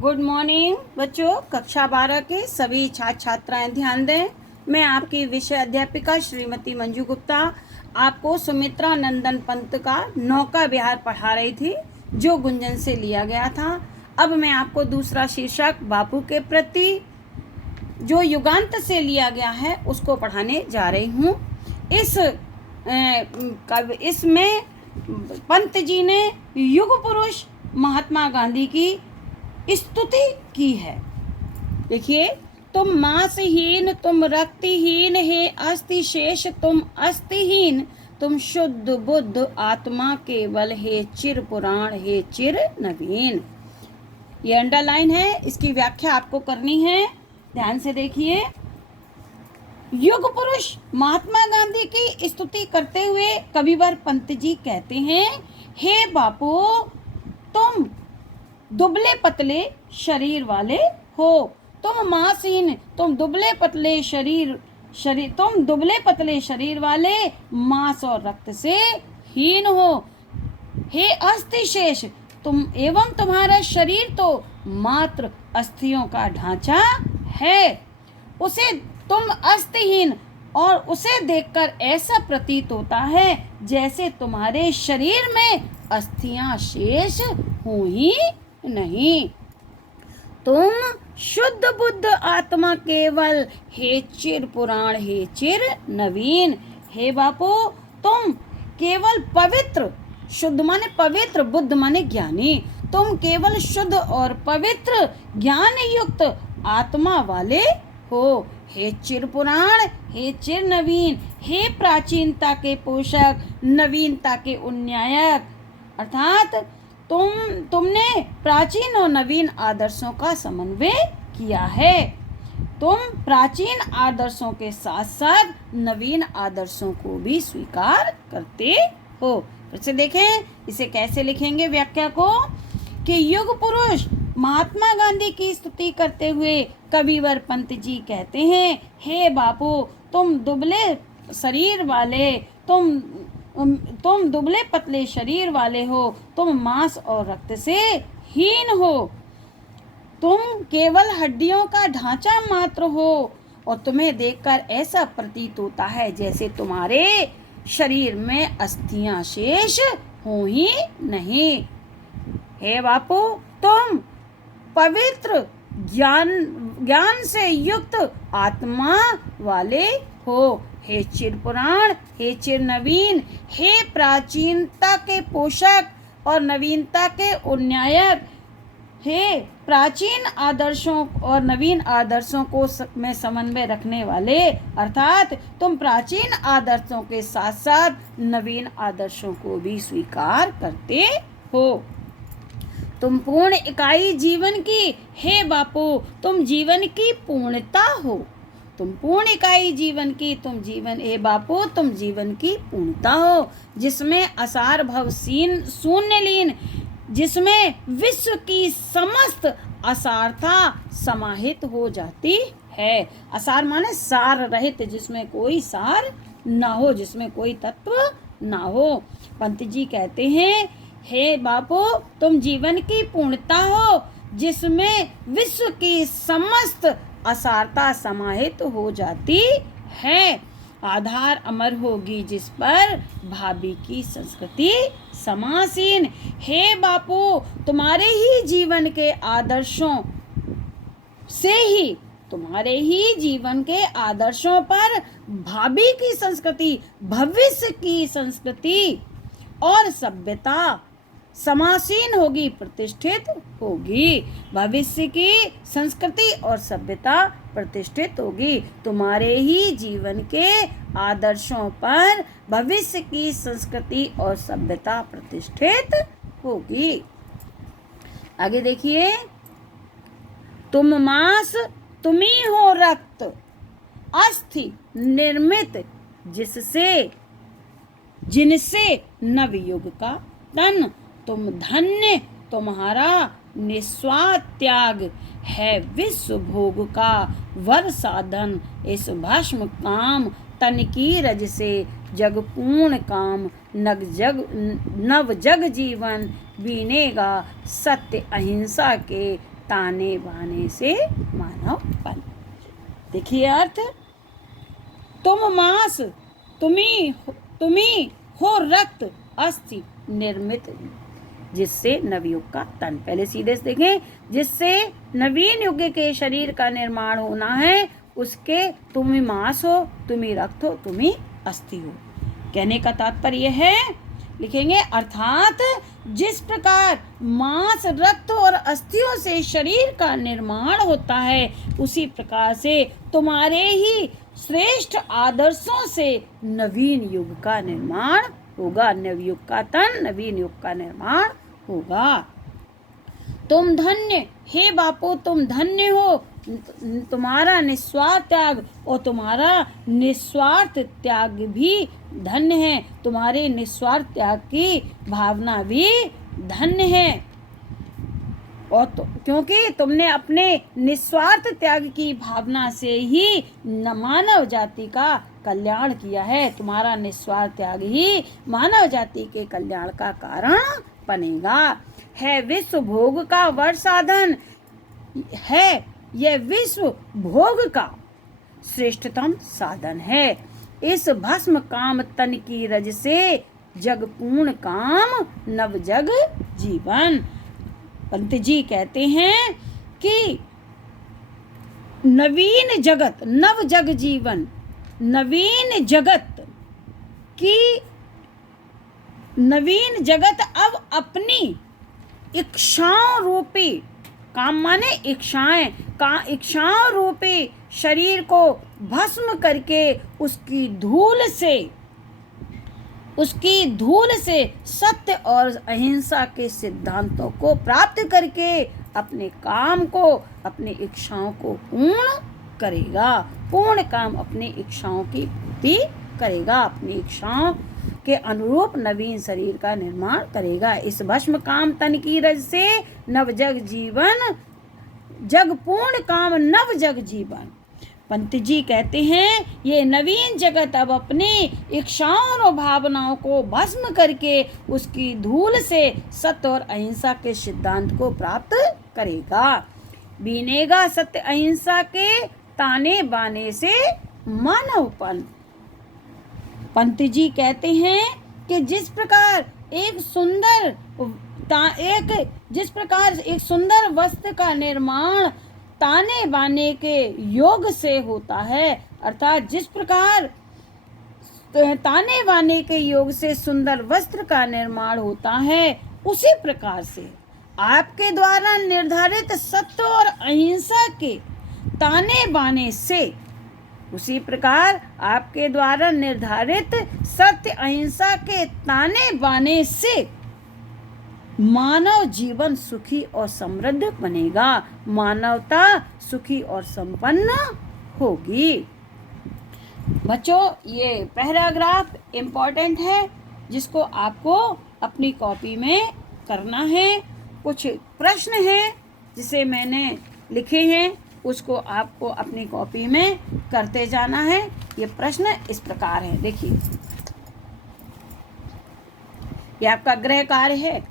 Good morning बच्चों। कक्षा 12 के सभी छात्र छात्राएं ध्यान दें। मैं आपकी विषय अध्यापिका श्रीमती मंजू गुप्ता आपको सुमित्रा नंदन पंत का नौका विहार पढ़ा रही थी, जो गुंजन से लिया गया था। अब मैं आपको दूसरा शीर्षक बापू के प्रति, जो युगांत से लिया गया है, उसको पढ़ाने जा रही हूँ। इसमें पंत जी ने युग पुरुष महात्मा गांधी की स्तुति की है। देखिए, तुम मांसहीन, तुम रक्तहीन, हे अस्थि शेष तुम अस्थिहीन, तुम शुद्ध बुद्ध आत्मा केवल, हे चिर पुराण, हे चिर नवीन। ये अंडरलाइन है, इसकी व्याख्या आपको करनी है। ध्यान से देखिए। युग पुरुष महात्मा गांधी की स्तुति करते हुए कविवर पंत जी कहते हैं, हे बापू, तुम दुबले पतले शरीर वाले हो, तुम मांसहीन, तुम दुबले पतले शरीर वाले, मांस और रक्त से हीन हो। हे अस्थि शेष, तुम एवं तुम्हारा शरीर तो मात्र अस्थियों का ढांचा है, उसे तुम अस्थिहीन, और उसे देखकर ऐसा प्रतीत होता है जैसे तुम्हारे शरीर में अस्थियां शेष हो ही नहीं। तुम शुद्ध बुद्ध आत्मा केवल, हे चिर पुराण, हे चिर नवीन। हे बापू, तुम केवल पवित्र, शुद्ध माने पवित्र, बुद्ध माने ज्ञानी, तुम केवल शुद्ध और पवित्र ज्ञान युक्त आत्मा वाले हो। हे चिर पुराण, हे चिर नवीन, हे प्राचीनता के पोषक, नवीनता के उन्नायक। अर्थात तुमने प्राचीन और नवीन आदर्शों का समन्वय किया है। तुम प्राचीन आदर्शों के साथ साथ नवीन आदर्शों को भी स्वीकार करते हो। फिर से देखें, इसे कैसे लिखेंगे व्याख्या को, कि युग पुरुष महात्मा गांधी की स्तुति करते हुए कविवर पंत जी कहते हैं, हे बापू, तुम दुबले शरीर वाले, तुम दुबले पतले शरीर वाले हो, तुम मांस और रक्त से हीन हो, तुम केवल हड्डियों का ढांचा मात्र हो, और तुम्हें देखकर ऐसा प्रतीत होता है जैसे तुम्हारे शरीर में अस्थियां शेष हो ही नहीं। हे बापू, तुम पवित्र ज्ञान से युक्त आत्मा वाले हो। हे चिर पुराण, हे चिर नवीन, हे प्राचीनता के पोषक और नवीनता के उन्नायक, हे प्राचीन आदर्शों और नवीन आदर्शों को में समन्वय रखने वाले। अर्थात तुम प्राचीन आदर्शों के साथ साथ नवीन आदर्शों को भी स्वीकार करते हो। तुम पूर्ण इकाई जीवन की, हे बापू, तुम जीवन की पूर्णता हो, तुम पूर्ण इकाई जीवन की, हे बापू, तुम जीवन की पूर्णता हो, जिसमें असार भव शून्य लीन, जिसमें विश्व की समस्त असारता समाहित हो जाती है। असार माने सार रहित, जिसमें कोई सार ना हो, जिसमें कोई तत्व ना हो। पंत जी कहते हैं, हे बापू, तुम जीवन की पूर्णता हो, जिसमें विश्व की समस्त असारता समाहित हो जाती है। आधार अमर होगी जिस पर भाभी की संस्कृति समासीन। हे बापू, तुम्हारे ही जीवन के आदर्शों से ही, तुम्हारे ही जीवन के आदर्शों पर भाभी की संस्कृति, भविष्य की संस्कृति और सभ्यता समासीन होगी, प्रतिष्ठित होगी। भविष्य की संस्कृति और सभ्यता प्रतिष्ठित होगी। तुम्हारे ही जीवन के आदर्शों पर भविष्य की संस्कृति और सभ्यता प्रतिष्ठित होगी। आगे देखिए, तुम मांस, तुम ही हो रक्त, अस्थि निर्मित, जिनसे नवयुग का तन, तुम धन्य, तुम्हारा निस्वार्थ त्याग है विश्व भोग का वर साधन। इस भस्म काम तन की रज से जग पूर्ण काम, नव जग जीवन बीनेगा सत्य अहिंसा के ताने बाने से मानवपन। देखिए अर्थ, तुम मांस, तुम्ही हो रक्त, अस्थि निर्मित, जिससे नवयुग का तन, पहले सीधे से देखें, जिससे नवीन युग के शरीर का निर्माण होना है, उसके तुम ही मांस हो, तुम ही रक्त हो, तुम ही अस्थि हो। कहने का तात्पर्य है, लिखेंगे, अर्थात जिस प्रकार मांस, रक्त और अस्थियों से शरीर का निर्माण होता है, उसी प्रकार से तुम्हारे ही श्रेष्ठ आदर्शों से नवीन युग का निर्माण होगा, नवयुग का तन, नवीन युग का निर्माण होगा। तुम धन्य, हे बापू तुम धन्य हो, तुम्हारा निस्वार्थ त्याग और तुम्हारा निस्वार्थ त्याग भी धन्य है, तुम्हारे निस्वार्थ त्याग की भावना भी धन्य है। और क्योंकि तुमने अपने निस्वार्थ त्याग की भावना से ही मानव जाति का कल्याण किया है, तुम्हारा निस्वार्थ त्याग ही मानव जाति के कल्याण का कारण बनेगा। है विश्व भोग का वर साधन, है यह विश्व भोग का श्रेष्ठतम साधन है। इस भस्म काम तन की रज से जग पूर्ण काम नव जग जीवन। पंत जी कहते हैं कि नवीन जगत, नव जग जीवन, नवीन जगत की, नवीन जगत अब अपनी इच्छाओं रूपी, काम माने इच्छाएं, इच्छाओं रूपी शरीर को भस्म करके उसकी धूल से सत्य और अहिंसा के सिद्धांतों को प्राप्त करके अपने काम को, अपनी इच्छाओं को पूर्ण करेगा। पूर्ण काम अपनी इच्छाओं की पूर्ति करेगा, अपनी इच्छाओं के अनुरूप नवीन शरीर का निर्माण करेगा। इस भस्म काम तन की रज से नव जग जीवन, जग पूर्ण काम नव जग जीवन। पंत जी कहते हैं, ये नवीन जगत अब अपनी इच्छाओं और भावनाओं को भस्म करके उसकी धूल से सत्य और अहिंसा के सिद्धांत को प्राप्त करेगा। बीनेगा सत्य अहिंसा के ताने बाने से मानवपन। पंत जी कहते हैं कि जिस प्रकार एक सुंदर वस्त्र का निर्माण ताने बाने के योग से होता है, अर्थात जिस प्रकार ताने बाने के योग से सुंदर वस्त्र का निर्माण होता है, उसी प्रकार से आपके द्वारा निर्धारित सत्य और अहिंसा के ताने बाने से, उसी प्रकार आपके द्वारा निर्धारित सत्य अहिंसा के ताने बाने से मानव जीवन सुखी और समृद्ध बनेगा, मानवता सुखी और संपन्न होगी। बच्चों, ये पैराग्राफ इम्पोर्टेंट है, जिसको आपको अपनी कॉपी में करना है। कुछ प्रश्न हैं जिसे मैंने लिखे हैं, उसको आपको अपनी कॉपी में करते जाना है। ये प्रश्न इस प्रकार है, देखिए, ये आपका गृह कार्य है।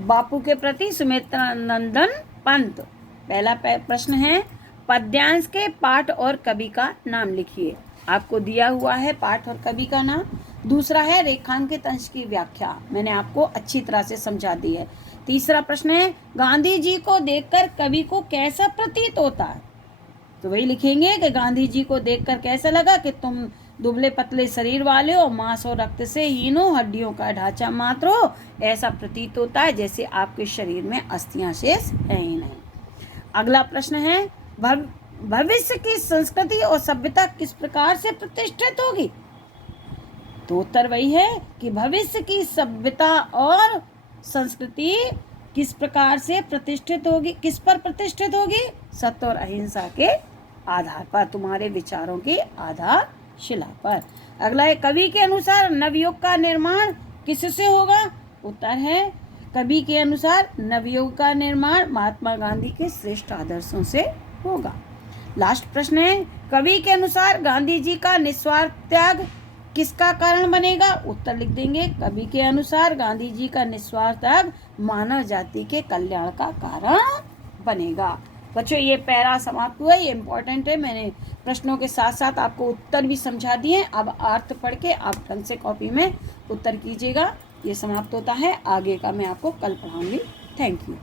बापू के प्रति सुमित्रा नंदन पंत। पहला प्रश्न है, पद्यांश के पाठ और कवि का नाम लिखिए। आपको दिया हुआ है पाठ और कवि का नाम। दूसरा है रेखांकित अंश की व्याख्या, मैंने आपको अच्छी तरह से समझा दी है। तीसरा प्रश्न है, गांधी जी को देखकर कवि को कैसा प्रतीत होता है? तो वही लिखेंगे कि गांधी जी को देखकर कैसा लगा कि तुम दुबले पतले शरीर वाले हो, मांस और रक्त से हीन हो, हड्डियों का ढांचा मात्र हो, ऐसा प्रतीत होता है जैसे आपके शरीर में अस्थियां शेष है ही नहीं। अगला प्रश्न है, भविष्य की संस्कृति और सभ्यता किस प्रकार से प्रतिष्ठित होगी? तो उत्तर वही है कि भविष्य की सभ्यता और संस्कृति किस प्रकार से प्रतिष्ठित होगी, किस पर प्रतिष्ठित होगी? सत्य और अहिंसा के आधार पर, तुम्हारे विचारों की आधारशिला पर। अगला है, कवि के अनुसार नवयुग का निर्माण किससे होगा? उत्तर है, कवि के अनुसार नवयुग का निर्माण महात्मा गांधी के श्रेष्ठ आदर्शों से होगा। लास्ट प्रश्न है, कवि के अनुसार गांधी जी का निस्वार्थ त्याग किसका कारण बनेगा? उत्तर लिख देंगे, कवि के अनुसार गांधी जी का निस्वार्थ त्याग मानव जाति के कल्याण का कारण बनेगा। बच्चों ये पैरा समाप्त हुआ, ये इम्पोर्टेंट है। मैंने प्रश्नों के साथ साथ आपको उत्तर भी समझा दिए। अब अर्थ पढ़ के आप ढंग से कॉपी में उत्तर कीजिएगा। ये समाप्त होता है, आगे का मैं आपको कल पढ़ाऊंगी। Thank you.